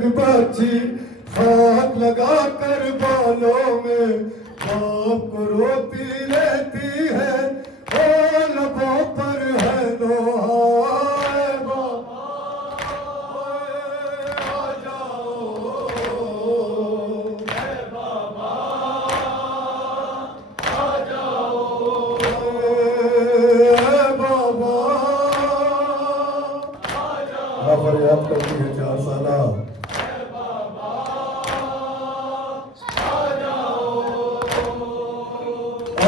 महक बची हाथ लगा कर बालों में बाप को रोती रहती है ओ लबों पर है लोहाए बाबा आ जाओ है बाबा आ जाओ है बाबा आ जाओ फरियाद करती है 4 साला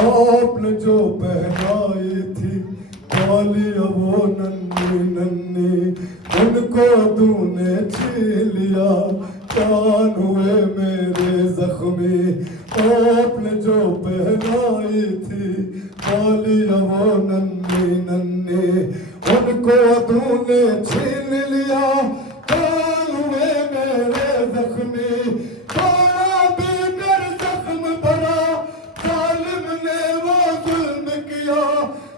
आपने जो पहनाई थी बालियां वो नन्ही नन्ही उनको तूने छीन लिया कान हुए मेरे जख्मी आपने जो पहनाई थी बालियां वो नन्ही नन्ही उनको तूने छीन लिया कान हुए मेरे जख्मी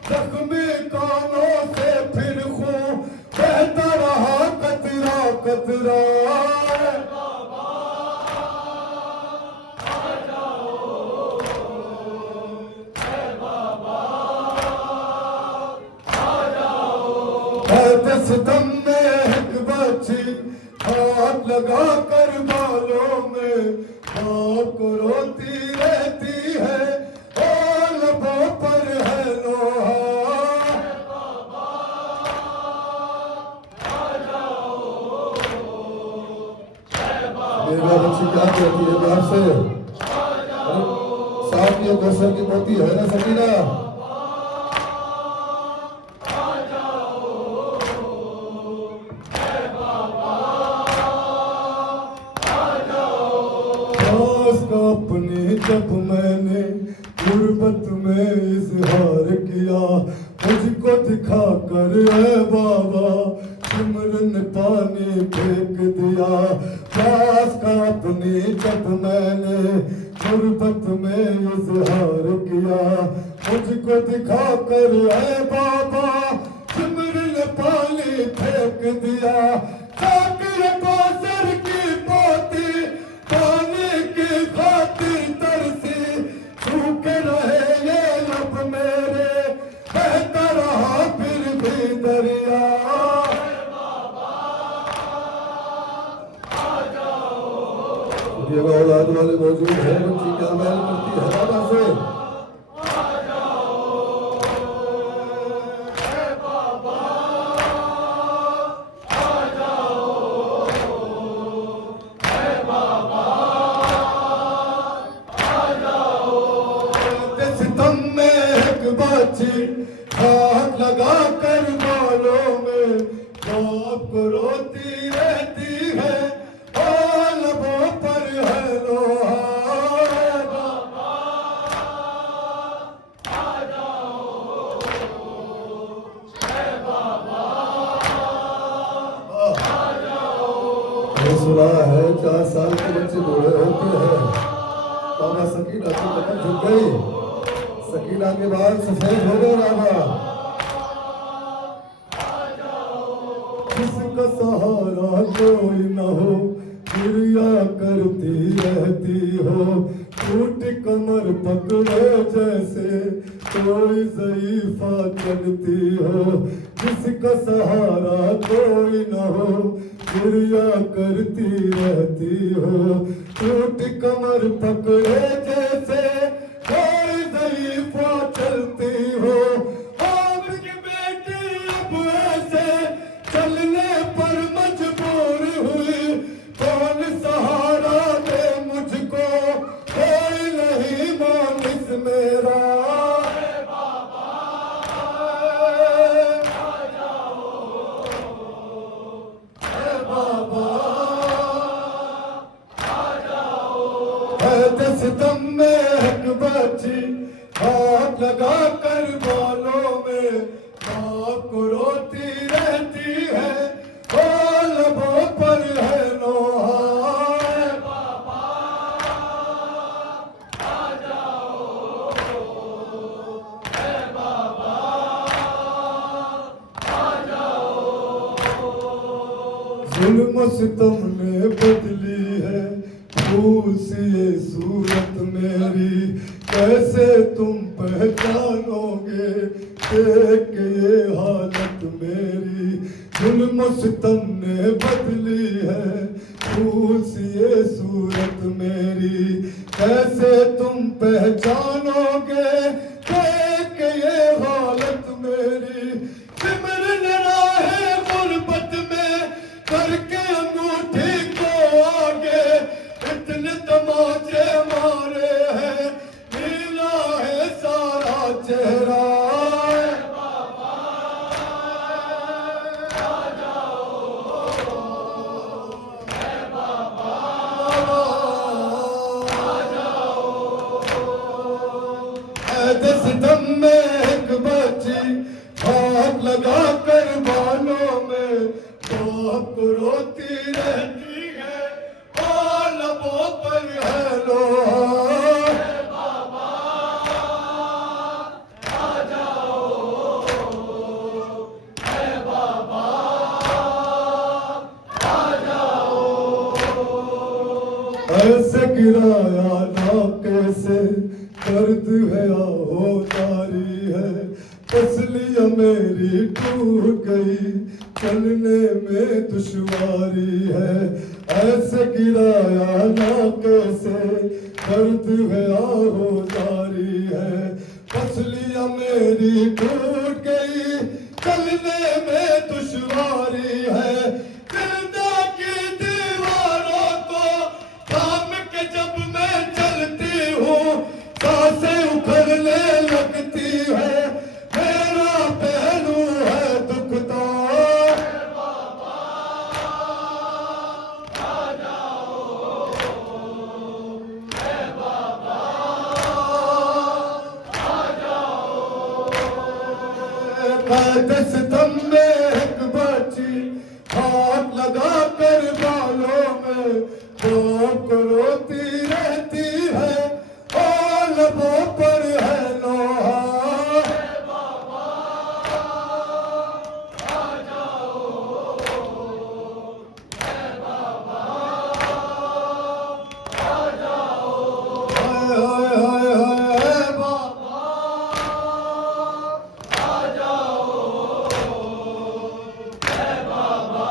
जख्मी कानों से फिर खून बहता रहा कतरा कतरा बाबा आ जाओ है बाबा आ जाओ सितम में एक बच्ची हाथ लगा कर बालों में बाप को रोती रहती है ओ लबों पर है लोहा मेरा बच्ची क्या कहती है प्यार से साथ ये कौशल की पोती है ना सकीना अपनी जब मैंने गुर्बत में इजहार किया मुझको दिखा कर है बाबा सिमरन पानी फेंक दिया प्यास का अपनी जब मैंने गुर्बत में इजहार किया मुझको दिखा कर है बाबा सिमरन पानी फेंक दिया सर की पोती पानी की खातिर तरसी सूखे रहे ये लब मेरे बहता रहा फिर भी दरिया औलाद वाले मौजूद है बच्ची क्या महल करती है दादा से हाथ लगा कर बालों में बाप को रोती रहती है ओ लबों पर है लोहा बाबा आ जाओ है बाबा आ जाओ सुना है 4 साल के बच्चे बूढ़े होते हैं बाबा सकीना की लकन झुक गई सकीना के बाद सफेद हो गए बाबा जिसका सहारा कोई न हो क्रिया करती रहती हो टूट कमर पकड़े जैसे कोई ज़ईफ़ा चलती हो जिसका सहारा कोई न हो क्रिया करती रहती हो टूट कमर पकड़े जैसे कोई ज़ईफ़ा चलती हो आपकी बेटी अब ऐसे चलने पर मजबूर हुई कौन सहारा दे मुझको कोई नहीं मानिस मेरा है बाबा आ जाओ है बाबा आ जाओ है सितम में एक बच्ची हाथ लगा कर बालों में बाप को रोती रहती है ओ लबों पर है लोहा बाबा आ जाओ है बाबा आ जाओ जुल्म सितम ने बदली है सी ये सूरत मेरी, कैसे तुम पहचानोगे देख के ये हालत मेरी। जुल्म सितम ने बदली है सी ये सूरत मेरी, कैसे तुम पहचानोगे देख के ये हालत मेरी। सिमरन राहे गुर्बत में करके अंगूठी को आगे, इतने तमाचे मारे हैं नीला है सारा चेहरा। दस दम में एक बच्ची हाथ लगा कर बालों में बाप को रोती रहती है और लबों पर है लोहा। बाबा आ जाओ, है बाबा आ जाओ। ऐसे गिराया ना कैसे दर्द है आहोदारी है, तसलियां मेरी टूट गई चलने में दुश्वारी है। ऐसे गिराया ना कैसे दर्द है आहोदारी है, तसलियां मेरी टूट गई चलने में दुश्वारी है। जिंदा की दीवारों को थाम के जब मैं चलती हूँ सांसें उखड़ने लगती है, मेरा पहलू है दुखता। बाबा आ जाओ, है बाबा आ जाओ। दस दम में एक बच्ची हाथ लगा कर बालों में बाप को रोती रहती है और लबों पर है लोहा। बाबा आ जाओ, है बाबा आ जाओ। हाय हाय हाय हाय बाबा आ जाओ, है बाबा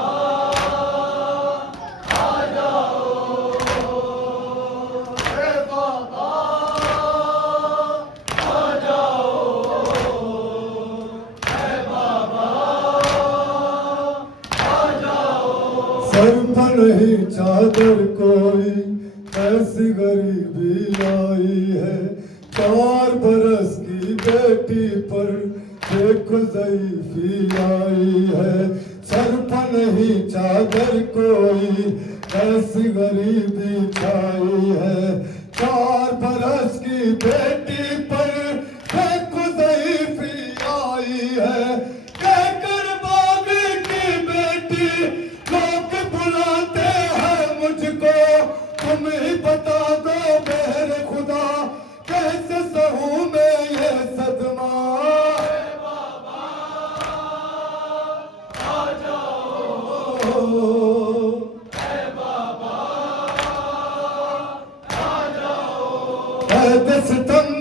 आ जाओ, है बाबा आ जाओ, है बाबा आ जाओ। सर पर नहीं चादर कोई ऐसी गरीबी आई है, 4 बरस की बेटी पर देखो ज़ईफ़ी आई है। सर पर नहीं चादर कोई ऐसी गरीबी छाई है, 4 बरस की बेटी पर देखो ज़ईफ़ी आई है। कहकर बागी की बेटी लोग बुलाते हैं मुझको, तुम ही बता दो मेरे खुदा कैसे सहूं मैं ये सदमा। बाबा आ जाओ, है बाबा आ जाओ। दस दम